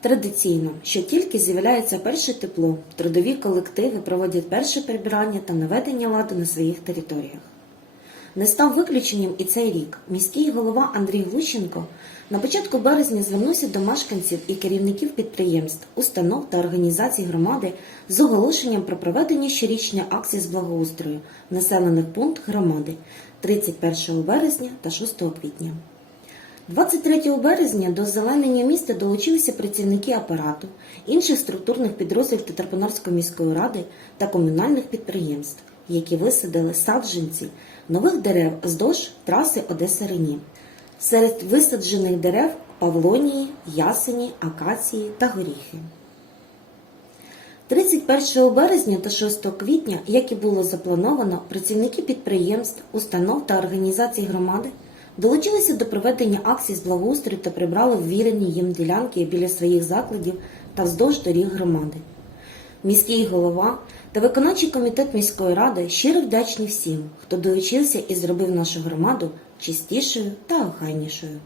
Традиційно, що тільки з'являється перше тепло, трудові колективи проводять перше прибирання та наведення ладу на своїх територіях. Не став виключенням і цей рік. Міський голова Андрій Глущенко на початку березня звернувся до мешканців і керівників підприємств, установ та організацій громади з оголошенням про проведення щорічної акції з благоустрою населених пунктах громади 31 березня та 6 квітня. 23 березня до озеленення міста долучилися працівники апарату, інших структурних підрозділів Татарпонорської міської ради та комунальних підприємств, які висадили саджанці нових дерев вздовж траси Одеса Рені. Серед висаджених дерев павлонії, ясені, акації та горіхи. 31 березня та 6 квітня, як і було заплановано, працівники підприємств, установ та організацій громади долучилися до проведення акцій з благоустрою та прибрали ввірені їм ділянки біля своїх закладів та вздовж доріг громади. Міський голова та виконавчий комітет міської ради щиро вдячні всім, хто долучився і зробив нашу громаду чистішою та охайнішою.